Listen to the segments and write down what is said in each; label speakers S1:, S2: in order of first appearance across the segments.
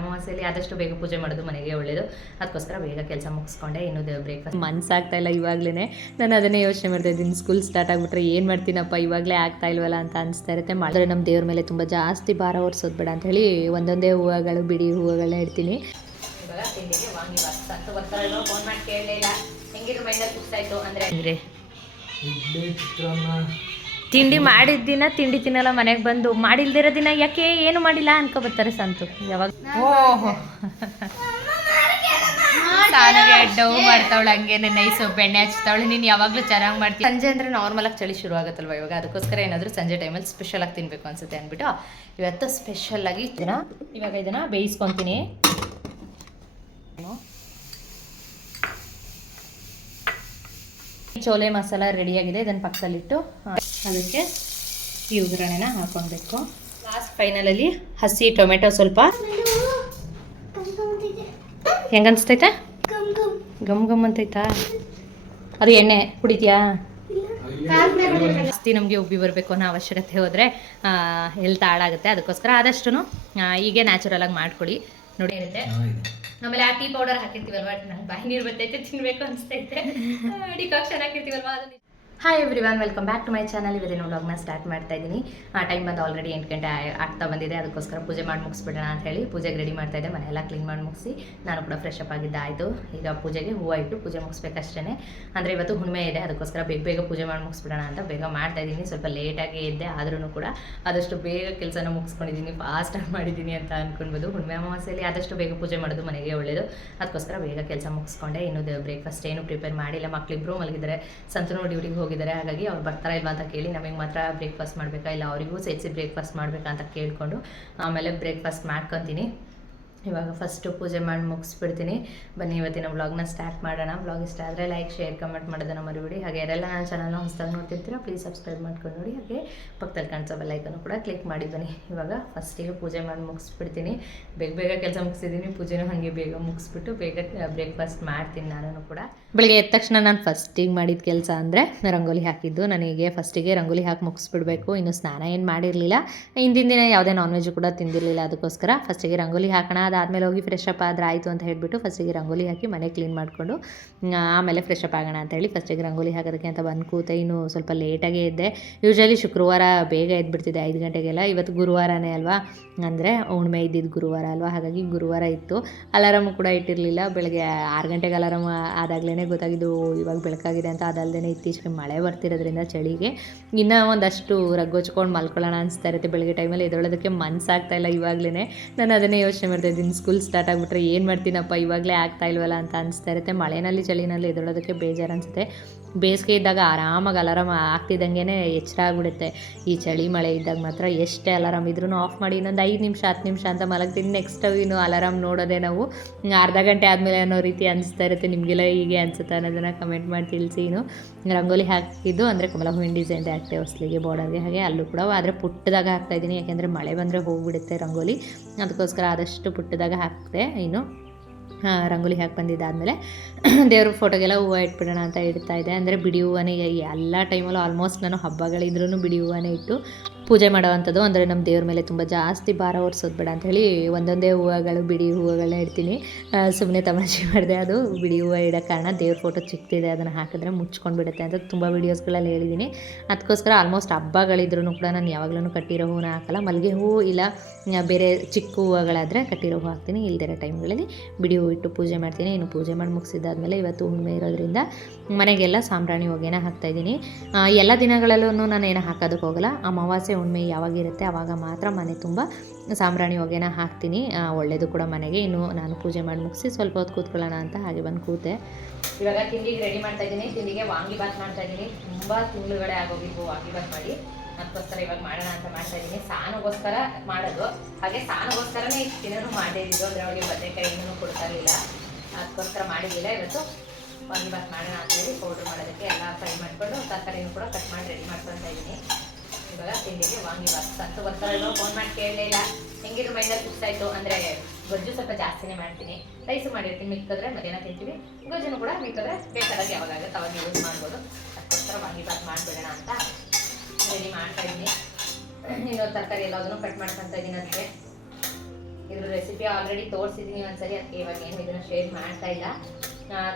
S1: ಅಮಾವಾಸ್ಯೆಯಲ್ಲಿ ಆದಷ್ಟು ಬೇಗ ಪೂಜೆ ಮಾಡೋದು ಮನೆಗೆ ಒಳ್ಳೇದು. ಅದಕ್ಕೋಸ್ಕರ ಬೇಗ ಕೆಲಸ ಮುಗಿಸ್ಕೊಂಡೆ. ಇನ್ನು ಬ್ರೇಕ್ಫಾಸ್ಟ್ ಮನ್ಸಾಗ್ತಾ ಇಲ್ಲ ಇವಾಗ್ಲೇ ನಾನು ಅದನ್ನೇ ಯೋಚನೆ ಮಾಡ್ತಾ ಇದ್ದೀನಿ. ಸ್ಕೂಲ್ ಸ್ಟಾರ್ಟ್ ಆಗಿಬಿಟ್ರೆ ಏನು ಮಾಡ್ತೀನಪ್ಪ? ಇವಾಗಲೇ ಆಗ್ತಾ ಇಲ್ವಲ್ಲ ಅಂತ ಅನಿಸ್ತಾ ಇರುತ್ತೆ. ಮಾಡಿದ್ರೆ ನಮ್ಮ ದೇವ್ರ ಮೇಲೆ ತುಂಬ ಜಾಸ್ತಿ ಭಾರ ಹೊರಿಸೋದು ಬೇಡ ಅಂತ ಹೇಳಿ ಒಂದೊಂದೇ ಹೂವುಗಳು ಬಿಡಿ ಹೂವುಗಳನ್ನ ಇಡ್ತೀನಿ. ಅಂದರೆ ಅಂದರೆ?
S2: ಇಡ್ಲಿ ಚಿತ್ರಾನ್ನ
S1: ತಿಂಡಿ ಮಾಡಿದ ದಿನ ತಿಂಡಿ ತಿನ್ನಲ್ಲ ಮನೆಗೆ ಬಂದು ಮಾಡಿಲ್ದಿರೋ ದಿನ ಯಾಕೆ ಏನು ಮಾಡಿಲ್ಲ ಅನ್ಕೋಬರ್ತಾರೆ ಸಂತು. ಯಾವಾಗ? ಓಹೋ. ಸಾನಿಗೆ ಡವ್ ಮಾಡ್ತಾವಳು ಹಂಗೆ ನೈಸು ಬೆಣ್ಣೆ ಹಚ್ತಾವಳು ನೀನು ಯಾವಾಗಲೂ ಚೆನ್ನಾಗಿ ಮಾಡ್ತೀವಿ ಸಂಜೆ ಅಂದರೆ ನಾರ್ಮಲಾಗಿ ಚಳಿ ಶುರು ಆಗುತ್ತಲ್ವ ಇವಾಗ? ಅದಕ್ಕೋಸ್ಕರ ಏನಾದರೂ ಸಂಜೆ ಟೈಮಲ್ಲಿ ಸ್ಪೆಷಲಾಗಿ ತಿನ್ಬೇಕು ಅನ್ಸುತ್ತೆ ಅಂದ್ಬಿಟ್ಟು ಇವತ್ತು ಸ್ಪೆಷಲಾಗಿ ಇದನ್ನ ಇವಾಗ ಇದನ್ನು ಬೇಯಿಸ್ಕೊತೀನಿ. ಚೋಲೆ ಮಸಾಲ ರೆಡಿಯಾಗಿದೆ ಇದನ್ನ ಪಕ್ಕದಲ್ಲಿಟ್ಟು ಅದಕ್ಕೆ ಈ ಉಗ್ರಣೆನ ಹಾಕೊಳ್ಬೇಕು. ಲಾಸ್ಟ್ ಫೈನಲಲ್ಲಿ ಹಸಿ ಟೊಮೆಟೊ ಸ್ವಲ್ಪ. ಹೆಂಗನ್ಸ್ತೈತೆ ಗಮ್ ಗಮ್ ಅಂತೈತಾ? ಅದು ಎಣ್ಣೆ ಕುಡಿತೀಯಾ? ಜಾಸ್ತಿ ನಮಗೆ ಉಬ್ಬಿ ಬರಬೇಕು ಅನ್ನೋ ಅವಶ್ಯಕತೆ ಹೋದರೆ ಹೆಲ್ತ್ ಹಾಳಾಗುತ್ತೆ. ಅದಕ್ಕೋಸ್ಕರ ಆದಷ್ಟು ಹೀಗೆ ನ್ಯಾಚುರಲ್ ಆಗಿ ಮಾಡ್ಕೊಳ್ಳಿ. ನೋಡಿ ಇರುತ್ತೆ ಆಮೇಲೆ ಆ ಟೀ ಪೌಡರ್ ಹಾಕಿರ್ತೀವಲ್ವಾ? ನಂಗೆ ಬಾಯಿ ನೀರು ಬರ್ತೈತೆ ತಿನ್ನಬೇಕು ಅನಿಸ್ತೈತೆ. ಡಿಕಾಕ್ಷನ್ ಹಾಕಿರ್ತೀವಲ್ವಾ? ಅದನ್ನ hi everyone welcome back to my channel ಇವತ್ತಿನ ವ್ಲಾಗ್ನ ಸ್ಟಾರ್ಟ್ ಮಾಡ್ತಾ ಇದ್ದೀನಿ. ಆ ಟೈಮ್ ಬಂದು ಆಲ್ರೆಡಿ ಎಂಟು ಗಂಟೆ ಆಗ್ತಾ ಬಂದಿದೆ. ಅದಕ್ಕೋಸ್ಕರ ಪೂಜೆ ಮಾಡಿ ಮುಗಿಸ್ಬಿಡೋಣ ಅಂತ ಹೇಳಿ ಪೂಜೆಗೆ ರೆಡಿ ಮಾಡ್ತಾ ಇದ್ದೆ. ಮನೆಯೆಲ್ಲ ಕ್ಲೀನ್ ಮಾಡಿ ಮುಗಿಸಿ ನಾನು ಕೂಡ ಫ್ರೆಶ್ ಅಪ್ ಆಗಿದ್ದ. ಆಯಿತು, ಈಗ ಪೂಜೆಗೆ ಹೂವು ಇಟ್ಟು ಪೂಜೆ ಮುಗಿಸ್ಬೇಕಷ್ಟೇ ಅಂದರೆ ಇವತ್ತು ಹುಣ್ಮೆ ಇದೆ, ಅದಕ್ಕೋಸ್ಕರ ಬೇಗ ಬೇಗ ಪೂಜೆ ಮಾಡಿ ಮುಗಿಸ್ಬಿಡೋಣ ಅಂತ ಬೇಗ ಮಾಡ್ತಾ ಇದ್ದೀನಿ. ಸ್ವಲ್ಪ ಲೇಟಾಗಿ ಇದ್ದೆ ಆದ್ರೂ ಕೂಡ ಆದಷ್ಟು ಬೇಗ ಕೆಲಸನ ಮುಗಿಸ್ಕೊಂಡಿದ್ದೀನಿ ಫಾಸ್ಟಾಗಿ ಮಾಡಿದ್ದೀನಿ ಅಂತ ಅಂದ್ಕೊಂಡ್ಬೋದು ಹುಣ್ಮೆ ಅಮಾವಾಸ್ಯೆಯಲ್ಲಿ ಆದಷ್ಟು ಬೇಗ ಪೂಜೆ ಮಾಡೋದು ಮನೆಗೆ ಒಳ್ಳೆಯದು ಅದಕ್ಕೋಸ್ಕರ ಬೇಗ ಕೆಲಸ ಮುಗಿಸ್ಕೊಂಡೆ. ಇನ್ನು ಬ್ರೇಕ್ಫಾಸ್ಟ್ ಏನು ಪ್ರಿಪೇರ್ ಮಾಡಿಲ್ಲ. ಮಕ್ಳಿಬ್ರು ಮಲಗಿದ್ದಾರೆ. ಸಂತನು ಡ್ಯೂಟಿಗೆ ಹೋಗಿದ್ದಾರೆ. ಹಾಗಾಗಿ ಅವ್ರು ಬರ್ತಾರಾ ಇಲ್ವಾ ಅಂತ ಕೇಳಿ ನಮಗೆ ಮಾತ್ರ ಬ್ರೇಕ್ಫಾಸ್ಟ್ ಮಾಡಬೇಕಾ ಇಲ್ಲ ಅವರಿಗೂ ಸೇರಿಸಿ ಬ್ರೇಕ್ಫಾಸ್ಟ್ ಮಾಡಬೇಕಾ ಅಂತ ಕೇಳಿಕೊಂಡು ಆಮೇಲೆ ಬ್ರೇಕ್ಫಾಸ್ಟ್ ಮಾಡ್ಕೊತೀನಿ. ಇವಾಗ ಫಸ್ಟು ಪೂಜೆ ಮಾಡಿ ಮುಗಿಸ್ಬಿಡ್ತೀನಿ. ಬನ್ನಿ ಇವತ್ತಿನ ವ್ಲಾಗ್ನ ಸ್ಟಾರ್ಟ್ ಮಾಡೋಣ. ವ್ಲಾಗ್ ಇಷ್ಟ ಆದರೆ ಲೈಕ್ ಶೇರ್ ಕಮೆಂಟ್ ಮಾಡೋದನ್ನು ಮರಿಬೇಡಿ. ಹಾಗೆ ಯಾರೆಲ್ಲ ನನ್ನ ಚಾನಲ್ನ ಹೊಸದಾಗಿ ನೋಡ್ತಿರ್ತೀರ ಪ್ಲೀಸ್ ಸಬ್ಸ್ಕ್ರೈಬ್ ಮಾಡ್ಕೊಂಡು ನೋಡಿ. ಹಾಗೆ ಪಕ್ಕದಲ್ಲಿ ಕಾಣಿಸೋ ಬೆಲ್ಲೈಕನ್ನು ಕೂಡ ಕ್ಲಿಕ್ ಮಾಡಿ ಬನ್ನಿ. ಇವಾಗ ಫಸ್ಟಿಗೆ ಪೂಜೆ ಮಾಡಿ ಮುಗಿಸ್ಬಿಡ್ತೀನಿ. ಬೇಗ ಬೇಗ ಕೆಲಸ ಮುಗಿಸಿದ್ದೀನಿ ಪೂಜೆನೂ ಹಾಗೆ ಬೇಗ ಮುಗಿಸ್ಬಿಟ್ಟು ಬೇಗ ಬ್ರೇಕ್ಫಾಸ್ಟ್ ಮಾಡ್ತೀನಿ ನಾನು ಕೂಡ. ಬೆಳಿಗ್ಗೆ ಎದ್ದ ತಕ್ಷಣ ನಾನು ಫಸ್ಟಿಗೆ ಮಾಡಿದ ಕೆಲಸ ಅಂದರೆ ರಂಗೋಲಿ ಹಾಕಿದ್ದು. ನನಗೆ ಫಸ್ಟಿಗೆ ರಂಗೋಲಿ ಹಾಕಿ ಮುಗಿಸ್ಬಿಡ್ಬೇಕು. ಇನ್ನು ಸ್ನಾನ ಏನು ಮಾಡಿರಲಿಲ್ಲ. ಹಿಂದಿನ ದಿನ ಯಾವುದೇ ನಾನ್ ವೆಜ್ ಕೂಡ ತಿಂದಿರಲಿಲ್ಲ. ಅದಕ್ಕೋಸ್ಕರ ಫಸ್ಟಿಗೆ ರಂಗೋಲಿ ಹಾಕೋಣ. ಅದಾದಮೇಲೆ ಹೋಗಿ ಫ್ರೆಶ್ ಅಪ್ ಆದರೆ ಆಯಿತು ಅಂತ ಹೇಳಿಬಿಟ್ಟು ಫಸ್ಟಿಗೆ ರಂಗೋಲಿ ಹಾಕಿ ಮನೆ ಕ್ಲೀನ್ ಮಾಡಿಕೊಂಡು ಆಮೇಲೆ ಫ್ರೆಶ್ ಅಪ್ ಆಗೋಣ ಅಂತ ಹೇಳಿ ಫಸ್ಟಿಗೆ ರಂಗೋಲಿ ಹಾಕೋದಕ್ಕೆ ಅಂತ ಬಂದು ಕೂತೆ. ಇನ್ನೂ ಸ್ವಲ್ಪ ಲೇಟಾಗೇ ಇದ್ದೆ. ಯೂಶ್ವಲಿ ಶುಕ್ರವಾರ ಬೇಗ ಎದ್ಬಿಡ್ತಿದ್ದೆ, ಐದು ಗಂಟೆಗೆಲ್ಲ. ಇವತ್ತು ಗುರುವಾರನೇ ಅಲ್ವಾ? ಅಂದರೆ ಹುಣ್ಮೆ ಇದ್ದಿದ್ದು ಗುರುವಾರ ಅಲ್ವಾ? ಹಾಗಾಗಿ ಗುರುವಾರ ಇತ್ತು. ಅಲಾರಾಮು ಕೂಡ ಇಟ್ಟಿರಲಿಲ್ಲ. ಬೆಳಗ್ಗೆ ಆರು ಗಂಟೆಗೆ ಅಲಾರಾಮ್ ಆದಾಗಲೇ ಗೊತ್ತಾಗಿದ್ದು ಇವಾಗ ಬೆಳಕಾಗಿದೆ ಅಂತ. ಅದಲ್ಲದೆ ಇತ್ತೀಚೆಗೆ ಮಳೆ ಬರ್ತಿರೋದ್ರಿಂದ ಚಳಿಗೆ. ಇನ್ನೂ ಒಂದಷ್ಟು ರಗ್ಗೊಚ್ಕೊಂಡು ಮಲ್ಕೊಳ್ಳೋಣ ಅನಿಸ್ತಾ ಇರುತ್ತೆ. ಬೆಳಗ್ಗೆ ಟೈಮಲ್ಲಿ ಎದೊಳೋದಕ್ಕೆ ಮನಸ್ಸಾಗ್ತಾ ಇಲ್ಲ ಇವಾಗಲೇ ನಾನು ಅದನ್ನೇ ಯೋಚನೆ ಮಾಡ್ತಾ ಇದ್ದೀನಿ. ಸ್ಕೂಲ್ ಸ್ಟಾರ್ಟ್ ಆಗಿಬಿಟ್ರೆ ಏನು ಮಾಡ್ತೀನಪ್ಪ? ಇವಾಗಲೇ ಆಗ್ತಾ ಇಲ್ವಲ್ಲ ಅಂತ ಅನಿಸ್ತಾ ಇರುತ್ತೆ. ಮಳೆನಲ್ಲಿ ಚಳಿನಲ್ಲಿ ಎದುರೋದಕ್ಕೆ ಬೇಜಾರು ಅನಿಸುತ್ತೆ. ಬೇಸಿಗೆ ಇದ್ದಾಗ ಆರಾಮಾಗಿ ಅಲಾರಾಮ್ ಆಗ್ತಿದ್ದಂಗೆ ಎಚ್ಚರ ಆಗಿಬಿಡುತ್ತೆ ಈ ಚಳಿ ಮಳೆ ಇದ್ದಾಗ ಮಾತ್ರ ಎಷ್ಟೇ ಅಲಾರಾಮ್ ಇದ್ರೂ ಆಫ್ ಮಾಡಿ ಇನ್ನೊಂದು ಐದು ನಿಮಿಷ, ಹತ್ತು ನಿಮಿಷ ಅಂತ ಮಲಗ್ತೀನಿ. ನೆಕ್ಸ್ಟ್ ಇನ್ನು ಅಲಾರಾಮ್ ನೋಡೋದೇ ನಾವು. ಅರ್ಧ ಗಂಟೆ ಆದಮೇಲೆ ಅನ್ನೋ ರೀತಿ ಅನಿಸ್ತಾ ಇರುತ್ತೆ. ನಿಮಗೆಲ್ಲ ಹೀಗೆ ಅನಿಸುತ್ತೆ ಅನ್ನೋದನ್ನು ಕಮೆಂಟ್ ಮಾಡಿ ತಿಳಿಸಿ ಇನ್ನು. ರಂಗೋಲಿ ಹಾಕಿದ್ದು ಅಂದರೆ ಕಮಲ ಹೂವಿನ ಡಿಸೈನ್ದೇ ಹಾಕ್ತೆ ಹೊಸ್ಲಿಗೆ ಬಾರ್ಡರ್ಗೆ ಹಾಗೆ ಅಲ್ಲೂ ಕೂಡ ಆದರೆ ಪುಟ್ಟದಾಗ ಹಾಕ್ತಾಯಿದ್ದೀನಿ ಯಾಕೆಂದರೆ ಮಳೆ ಬಂದರೆ ಹೋಗಿಬಿಡುತ್ತೆ ರಂಗೋಲಿ. ಅದಕ್ಕೋಸ್ಕರ ಆದಷ್ಟು ಪುಟ್ಟದಾಗ ಹಾಕ್ತೆ ಇನ್ನು. ರಂಗೋಲಿ ಹಾಕಿ ಬಂದಿದ್ದಾದಮೇಲೆ ದೇವ್ರ ಫೋಟೋಗೆಲ್ಲ ಹೂವು ಇಟ್ಬಿಡೋಣ ಅಂತ ಇಡ್ತಾ ಇದೆ ಅಂದರೆ ಬಿಡಿ ಹೂವನೇ ಎಲ್ಲ ಟೈಮಲ್ಲೂ ಆಲ್ಮೋಸ್ಟ್ ನಾನು ಹಬ್ಬಗಳಿದ್ರೂ ಬಿಡಿ ಹೂವನೇ ಇಟ್ಟು ಪೂಜೆ ಮಾಡೋವಂಥದ್ದು. ಅಂದರೆ ನಮ್ಮ ದೇವ್ರ ಮೇಲೆ ತುಂಬ ಜಾಸ್ತಿ ಭಾರ ಹೊರ್ಸೋದು ಬೇಡ ಅಂತ ಹೇಳಿ ಒಂದೊಂದೇ ಹೂವುಗಳು, ಬಿಡಿ ಹೂವುಗಳನ್ನ ಇಡ್ತೀನಿ. ಸುಮ್ಮನೆ ತಮಾಷೆ ಮಾಡಿದೆ. ಅದು ಬಿಡಿ ಹೂವು ಇಡೋ ಕಾರಣ ದೇವ್ರ ಫೋಟೋ ಚಿಕ್ಕದಿದೆ ಅದನ್ನು ಹಾಕಿದ್ರೆ ಮುಚ್ಕೊಂಡು ಬಿಡುತ್ತೆ ಅಂತ ತುಂಬ ವೀಡಿಯೋಸ್ಗಳಲ್ಲಿ ಹೇಳಿದ್ದೀನಿ. ಅದಕ್ಕೋಸ್ಕರ ಆಲ್ಮೋಸ್ಟ್ ಹಬ್ಬಗಳಿದ್ರೂ ಕೂಡ ನಾನು ಯಾವಾಗಲೂ ಕಟ್ಟಿರೋ ಹೂವನ್ನ ಹಾಕಲ್ಲ. ಮಲ್ಲಿಗೆ ಹೂವು ಇಲ್ಲ, ಬೇರೆ ಚಿಕ್ಕ ಹೂವುಗಳಾದರೆ ಕಟ್ಟಿರೋ ಹೂವು ಹಾಕ್ತೀನಿ. ಇಲ್ದಿರೋ ಟೈಮ್ಗಳಲ್ಲಿ ಬಿಡಿ ಇಟ್ಟು ಪೂಜೆ ಮಾಡ್ತೀನಿ. ಇನ್ನು ಪೂಜೆ ಮಾಡಿ ಮುಗಿಸಿದ್ದಾದ್ಮೇಲೆ ಇವತ್ತು ಹುಣ್ಣಿಮೆ ಇರೋದ್ರಿಂದ ಮನೆಗೆಲ್ಲ ಸಾಂಬ್ರಾಣಿ ಹೊಗೆನ ಹಾಕ್ತಾಯಿದ್ದೀನಿ ಎಲ್ಲ ದಿನಗಳಲ್ಲೂ ನಾನು ಏನು ಹಾಕೋದಕ್ಕೆ ಹೋಗಲ್ಲ. ಅಮಾವಾಸ್ಯೆ ಹುಣ್ಣಿಮೆ ಯಾವಾಗಿರುತ್ತೆ ಆವಾಗ ಮಾತ್ರ ಮನೆ ತುಂಬ ಸಾಂಬ್ರಾಣಿ ಹೊಗೆನ ಹಾಕ್ತೀನಿ. ಒಳ್ಳೆಯದು ಕೂಡ ಮನೆಗೆ. ಇನ್ನು ನಾನು ಪೂಜೆ ಮಾಡಿ ಮುಗಿಸಿ ಸ್ವಲ್ಪ ಹೊತ್ತು ಕೂತ್ಕೊಳ್ಳೋಣ ಅಂತ ಹಾಗೆ ಬಂದು ಕೂತೆ. ಇವಾಗ ತಿಂಡಿಗೆ ರೆಡಿ ಮಾಡ್ತಾ ಇದ್ದೀನಿ. ತಿಂಡಿಗೆ ವಾಂಗಿ ಬಾತ್ ಮಾಡ್ತಾ ಇದ್ದೀನಿ. ತುಂಬ ತಿಂಗಳುಗಳೇ ಆಗೋಗಿದ್ವು ವಾಂಗಿ ಬಾತ್ ಮಾಡಿ. ಅದಕ್ಕೋಸ್ಕರ ಇವಾಗ ಮಾಡೋಣ ಅಂತ ಮಾಡ್ತಾ ಇದ್ದೀನಿ ಮಾಡೋದು. ಹಾಗೆ ಸಾನಿಗೋಸ್ಕರನೇ ಇಷ್ಟು ದಿನನೂ ಮಾಡಿದ್ದು ಅಂದರೆ ಅವಳಿಗೆ ಬದನೆಕಾಯಿ ಏನೂ ಕೊಡ್ತಾ ಇರಲಿಲ್ಲ ಅದಕ್ಕೋಸ್ಕರ ಮಾಡಿದ್ದಿಲ್ಲ. ಇವತ್ತು ಒಂದು ಬಾತ್ ಮಾಡೋಣ ಅಂತ ಹೇಳಿ ಪೌಡ್ರ್ ಮಾಡೋದಕ್ಕೆ ಎಲ್ಲ ಫ್ರೈ ಮಾಡಿಕೊಂಡು ತರಕಾರಿನೂ ಕೂಡ ಕಟ್ ಮಾಡಿ ರೆಡಿ ಮಾಡ್ಕೊತಾ ಇದ್ದೀನಿ ಇವಾಗ ತಿಂಡಿಗೆ ವಾಂಗಿ ಬಾತ್. ಅಂತ ಬರ್ತಾರಲ್ಲೋ ಫೋನ್ ಮಾಡಿ ಕೇಳಲೇ ಇಲ್ಲ. ಹೆಂಗಿದ್ರು ಮೈಂಡಲ್ಲಿ ಫಿಕ್ಸ್ ಅಂದರೆ ಗೊಜ್ಜು ಸ್ವಲ್ಪ ಜಾಸ್ತಿನೇ ಮಾಡ್ತೀನಿ. ರೈಸು ಮಾಡಿರ್ತೀನಿ. ಮಿಕ್ಕಿದ್ರೆ ಮಧ್ಯಾಹ್ನ ತಿಂತೀವಿ. ಗೊಜ್ಜುನು ಕೂಡ ಮಿಕ್ಕಿದ್ರೆ ಬೇಕಾದಾಗ ಯಾವಾಗಾಗುತ್ತೆ ಅವಾಗ ಯೂಸ್ ಮಾಡ್ಬೋದು. ಅದಕ್ಕೋಸ್ಕರ ವಾಂಗಿ ಬಾತ್ ಮಾಡಿಬಿಡೋಣ ಅಂತ ರೆಡಿ ಮಾಡ್ತಾ ಇದ್ದೀನಿ. ಇನ್ನೊಂದು ತರಕಾರಿ ಎಲ್ಲದನ್ನು ಕಟ್ ಮಾಡ್ಕೊತಾ ಇದ್ದೀನಿ ಅದಕ್ಕೆ ಇದ್ರ ರೆಸಿಪಿ ಆಲ್ರೆಡಿ ತೋರಿಸಿದ್ದೀನಿ ಒಂದ್ಸರಿ ಅದಕ್ಕೆ ಇವಾಗ ಏನು ಇದನ್ನು ಶೇರ್ ಮಾಡ್ತಾ ಇಲ್ಲ.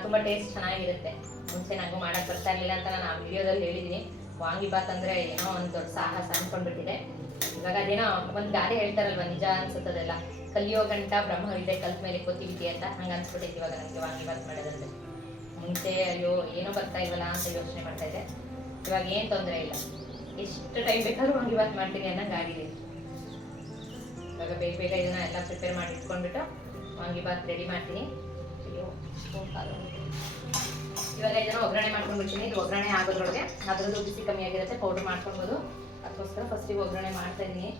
S1: ತುಂಬ ಟೇಸ್ಟ್ ಚೆನ್ನಾಗಿರುತ್ತೆ. ಮುಂಚೆ ನನಗೂ ಮಾಡಕ್ ಬರ್ತಾ ಇರಲಿಲ್ಲ ಅಂತ ನಾನು ಆ ವಿಡಿಯೋದಲ್ಲಿ ಹೇಳಿದ್ದೀನಿ ವಾಂಗಿಬಾತ್ ಅಂದ್ರೆ ಏನೋ ಒಂದು ದೊಡ್ಡ ಸಾಹಸ ಅನ್ಕೊಂಡ್ಬಿಟ್ಟಿದೆ. ಇವಾಗ ಅದೇನೋ ಒಂದು ಗಾದೆ ಹೇಳ್ತಾರಲ್ವ, ನಿಜ ಅನ್ಸುತ್ತದೆಲ್ಲ ಕಲಿಯೋ ಗಂಟ ಬ್ರಹ್ಮವಿದೆ ಕಲ್ತ ಮೇಲೆ ಕೊತ್ತಿವಿದ್ಯೆ ಅಂತ ಹಂಗೆ ಅನ್ಸ್ಬಿಟ್ಟೈತಿ ಇವಾಗ ನನಗೆ ವಾಂಗಿಬಾತ್ ಮಾಡೋದಂದ್ರೆ. ಮುಂಚೆ ಅಯ್ಯೋ, ಏನೋ ಬರ್ತಾ ಇಲ್ವಲ್ಲ ಅಂತ ಯೋಚನೆ ಮಾಡ್ತಾ ಇದ್ದೆ. ಇವಾಗ ಏನು ತೊಂದರೆ ಇಲ್ಲ. ಎಷ್ಟು ಟೈಮ್ ಬೇಕಾದ್ರೂ ವಾಂಗಿಬಾತ್ ಮಾಡ್ತೀನಿ ಅನ್ನೋಂಗೆ ಆಗಿದೆ. ಇವಾಗ ಬೇಗ ಬೇಗ ಇದನ್ನ ಎಲ್ಲ ಪ್ರಿಪೇರ್ ಮಾಡಿ ಇಟ್ಕೊಂಡ್ಬಿಟ್ಟು ವಾಂಗಿಬಾತ್ ರೆಡಿ ಮಾಡ್ತೀನಿ. ಇವಾಗ ಇದನ್ನ ಒಗ್ಗರಣೆ ಮಾಡ್ಕೊಂಡ್ಬಿಡ್ತೀನಿ. ಇದು ಒಗ್ಗರಣೆ ಆಗೋದ್ರೊಳಗೆ ಅದರದ್ದು ಬಿಸಿ ಕಮ್ಮಿ ಆಗಿರುತ್ತೆ ಪೌಡರ್ ಮಾಡ್ಕೊಬೋದು ಅದಕ್ಕೋಸ್ಕರ ಫಸ್ಟಿಗೆ ಒಗ್ಗರಣೆ ಮಾಡ್ತಾ ಇದ್ದೀನಿ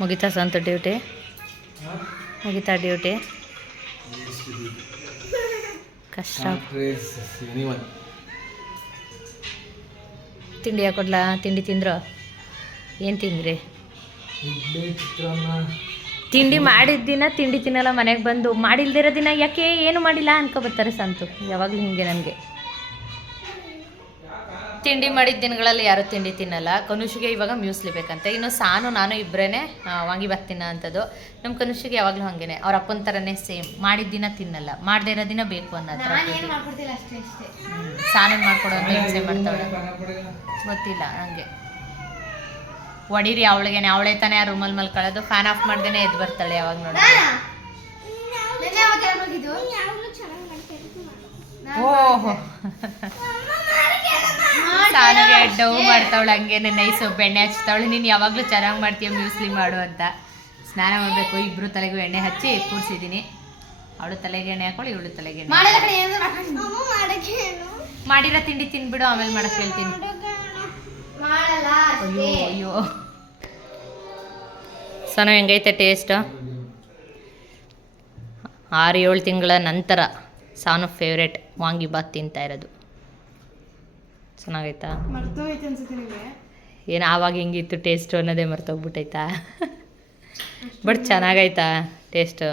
S1: ಮುಗಿತಾ ಸಂತ ಡ್ಯೂಟಿ. ಮುಗಿತಾ ಡ್ಯೂಟಿ. ಕಷ್ಟ. ತಿಂಡಿ ಹಾಕೊಡ್ಲಾ? ತಿಂಡಿ ತಿಂದ್ರು? ಏನು ತಿಂದ್ರಿ? ತಿಂಡಿ ಮಾಡಿದ ದಿನ ತಿಂಡಿ ತಿನ್ನಲ್ಲ, ಮನೆಗೆ ಬಂದು ಮಾಡಿಲ್ದಿರೋ ದಿನ ಯಾಕೆ ಏನು ಮಾಡಿಲ್ಲ ಅನ್ಕೊಬರ್ತಾರೆ ಸಂತು. ಯಾವಾಗಲೂ ಹಿಂಗೆ ನನಗೆ. ತಿಂಡಿ ಮಾಡಿದ ದಿನಗಳಲ್ಲಿ ಯಾರು ತಿಂಡಿ ತಿನ್ನಲ್ಲ. ಕನುಷಿಗೆ ಇವಾಗ ಮ್ಯೂಸ್ಲಿ ಬೇಕಂತೆ. ಇನ್ನು ಸಾನು ನಾನು ಇಬ್ಬರೇ ವಾಂಗಿಬಾತ್ ತಿನ್ನೋ ಅಂಥದ್ದು ನಮ್ಮ ಕನುಷಿಗೆ ಯಾವಾಗಲೂ ಹಾಗೇನೆ. ಅವ್ರ ಅಪ್ಪನ ಥರನೇ ಸೇಮ್. ಮಾಡಿದ ದಿನ ತಿನ್ನಲ್ಲ. ಮಾಡದೇ ಇರೋ ದಿನ ಬೇಕು ಅನ್ನೋದು ಸಾನು ಮಾಡ್ಕೊಡೋ ಅಂತ ಹಿಂಸೆ ಮಾಡ್ತಾವಳೆ. ಗೊತ್ತಿಲ್ಲ ಹಂಗೆ. ಒಡೀರಿ ಅವಳಿಗೆನೆ. ಅವಳೇ ತಾನೇ ಆ ರೂಮಲ್ಲಿ ಮಲ್ಕೊಳ್ಳೋದು. ಫ್ಯಾನ್ ಆಫ್ ಮಾಡ್ದೇನೆ ಎದ್ದು ಬರ್ತಾಳೆ ಯಾವಾಗ ನೋಡಿ. ಓಹೋ. ಸಾನಿಗೆ ಡವ್ ಮಾಡ್ತಾವಳು ಹಂಗೆ ನೈಸು ಬೆಣ್ಣೆ ಹಚ್ತಾವಳು ನೀನು ಯಾವಾಗಲೂ ಚೆನ್ನಾಗಿ ಮಾಡ್ತೀಯ ಮ್ಯೂಸ್ಲಿ ಮಾಡು ಅಂತ. ಸ್ನಾನ ಮಾಡಬೇಕು ಇಬ್ಬರು ತಲೆಗೂ ಎಣ್ಣೆ ಹಚ್ಚಿ ಕೂರಿಸಿದ್ದೀನಿ. ಅವಳು ತಲೆಗೆ ಎಣ್ಣೆ ಹಾಕೊಳ್ಳಿ ಇವಳು ತಲೆಗೆ ಎಣ್ಣೆ ಮಾಡಿರೋ ತಿಂಡಿ ತಿನ್ಬಿಡು ಆಮೇಲೆ ಮಾಡಕ್ಕೆ ಹೇಳ್ತೀನಿ ಅಯ್ಯೋ ಅಯ್ಯೋ. ಸನ ಹೆಂಗೈತೆ ಟೇಸ್ಟ್ ಆರು ಏಳು ತಿಂಗಳ ನಂತರ ಸಾನು ಫೇವ್ರೇಟ್ ವಾಂಗಿಬಾತ್ ತಿಂತಾ ಇರೋದು. ಚೆನ್ನಾಗೈತಾ?
S3: ಮರ್ತೋಯ್ತು ಅನ್ಸುತ್ತೆ ನಿಮಗೆ?
S1: ಏನು ಆವಾಗ ಹೆಂಗಿತ್ತು ಟೇಸ್ಟು ಅನ್ನೋದೇ ಮರ್ತೋಗ್ಬಿಟ್ಟೈತಾ ಬಟ್ ಚೆನ್ನಾಗೈತಾ ಟೇಸ್ಟು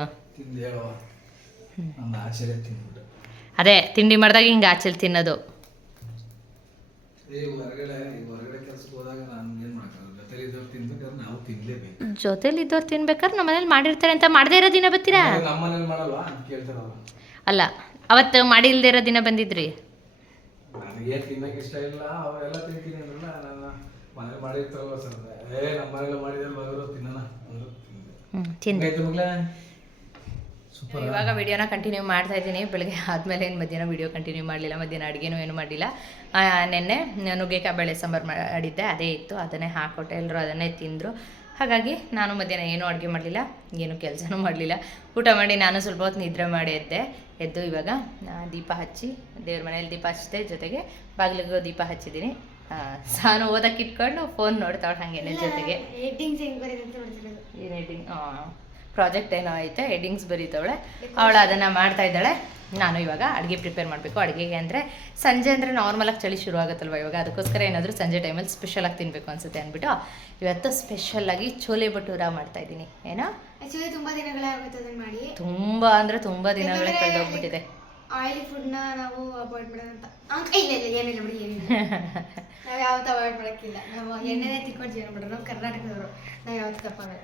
S1: ಅದೇ ತಿಂಡಿ ಮಾಡಿದಾಗ ಹಿಂಗೆ ಆಚೆಲಿ ತಿನ್ನೋದು.
S2: ಜೊತೆಲಿದ್ದವ್ರು ತಿನ್ಬೇಕಾದ್ರೆ ನಾವು ತಿನ್ಲೇಬೇಕು.
S1: ಜೊತೇಲಿ ಇದ್ದವ್ರು ತಿನ್ಬೇಕಾದ್ರೆ ನಮ್ಮ ಮನೇಲಿ ಮಾಡಿರ್ತಾರೆ ಅಂತ ಮಾಡದೇ ಇರೋ ದಿನ ಬರ್ತೀರಾ?
S2: ನಮ್ಮ ಮನೇಲಿ ಮಾಡಲ್ವಾ? ಅಂತ ಕೇಳ್ತಾರಲ್ಲ
S1: ಅಲ್ಲ ಅವತ್ತು ಮಾಡಿಲ್ದೇ ಇರೋ ದಿನ ಬಂದಿದ್ರಿ?
S2: ನನಗೆ ತಿನ್ನಕ್ಕೆ ಇಷ್ಟ ಇಲ್ಲ ಅವರೆಲ್ಲ ತಿಂತೀನಿ ಅಂದ್ರಲ್ಲ ನನ್ನ ಮನೇಲಿ ಮಾಡಿರ್ತಾರಲ್ಲ ಸರ್ ಏ ನಮ್ಮ ಮನೇಲಿ ಮಾಡಿದ್ರೆ ಮಗರು ತಿನ್ನೋಣ ಅಂದ್ರು ತಿಂದೆ.
S1: ಇವಾಗ ವಿಡಿಯೋನ ಕಂಟಿನ್ಯೂ ಮಾಡ್ತಾ ಇದ್ದೀನಿ. ಬೆಳಗ್ಗೆ ಆದ್ಮೇಲೆ ಏನು ಮಧ್ಯಾಹ್ನ ವಿಡಿಯೋ ಕಂಟಿನ್ಯೂ ಮಾಡಲಿಲ್ಲ ಮಧ್ಯಾಹ್ನ ಅಡುಗೆನೂ ಏನು ಮಾಡಲಿಲ್ಲ ನೆನ್ನೆ ನುಗ್ಗೆಕಾಯಿ ಬೇಳೆ ಸಾಂಬಾರು ಮಾಡಿದ್ದೆ ಅದೇ ಇತ್ತು. ಅದನ್ನೇ ಹಾಕೊಟ್ಟೆ ಎಲ್ಲರೂ ಅದನ್ನೇ ತಿಂದರು. ಹಾಗಾಗಿ ನಾನು ಮಧ್ಯಾಹ್ನ ಏನೂ ಅಡುಗೆ ಮಾಡಲಿಲ್ಲ ಏನು ಕೆಲಸನೂ ಮಾಡಲಿಲ್ಲ. ಊಟ ಮಾಡಿ ನಾನು ಸ್ವಲ್ಪ ಹೊತ್ತು ನಿದ್ರೆ ಮಾಡಿ ಎದ್ದೆ ಇವಾಗ ದೀಪ ಹಚ್ಚಿ ದೇವ್ರ ಮನೇಲಿ ದೀಪ ಹಚ್ಚಿದೆ. ಜೊತೆಗೆ ಬಾಗಿಲಿಗೂ ದೀಪ ಹಚ್ಚಿದ್ದೀನಿ. ಆ, ಸಾನು ಓದಕ್ಕೆ ಇಟ್ಕೊಂಡು ಫೋನ್ ನೋಡ್ತಾವಳು ಹಾಗೇನೆ ಜೊತೆಗೆ. ಏನು ಬರೀದೆ ಪ್ರಾಜೆಕ್ಟ್ ಏನೋ ಐತೆ ಹೆಡ್ಡಿಂಗ್ಸ್ ಬರೀತವಳೆ. ಅವಳು ಅದನ್ನು ಮಾಡ್ತಾ ಇದ್ದಾಳೆ. ನಾನು ಇವಾಗ ಅಡುಗೆ ಪ್ರಿಪೇರ್ ಮಾಡಬೇಕು. ಅಡುಗೆಗೆ ಅಂದರೆ ಸಂಜೆ ಅಂದರೆ ನಾರ್ಮಲಾಗಿ ಚಳಿ ಶುರು ಆಗುತ್ತಲ್ವ ಇವಾಗ? ಅದಕ್ಕೋಸ್ಕರ ಏನಾದರೂ ಸಂಜೆ ಟೈಮಲ್ಲಿ ಸ್ಪೆಷಲಾಗಿ ತಿನ್ನಬೇಕು ಅನ್ಸುತ್ತೆ ಅಂದ್ಬಿಟ್ಟು ಇವತ್ತು ಸ್ಪೆಷಲ್ಲಾಗಿ ಚೋಲೆ ಭಟೂರ ಮಾಡ್ತಾ ಇದ್ದೀನಿ. ಏನೋ?
S3: ತುಂಬ ತುಂಬಾ ದಿನಗಳೇ ಆಗುತ್ತೆ ಅದನ್ನ ಮಾಡಿ.
S1: ತುಂಬ ಅಂದರೆ ತುಂಬ ದಿನಗಳೇ ಕಳೆದೋಗ್ಬಿಟ್ಟಿದೆ.
S3: ಆಯಿಲಿ ಫುಡ್ನ ನಾವು ಅವಾಯ್ಡ್ ಮಾಡೋದಂತ ಅಂತ. ಇಲ್ಲ ಇಲ್ಲ ಏನಿಲ್ಲ ಬಿಡಿ ಏನಿಲ್ಲ. ನಾವು ಯಾವತ್ತೂ ಅವಾಯ್ಡ್ ಮಾಡೋಕ್ಕಿಲ್ಲ. ನಾವು ಎಣ್ಣೆನೇ ತಿಕ್ಕೊಂಡು ಜೀವನ ಮಾಡೋರು ನಾವು ಕರ್ನಾಟಕದವರು. ನಾವು ಯಾವತ್ತೂ ತಪ್ಪ ಆಗಲ್ಲ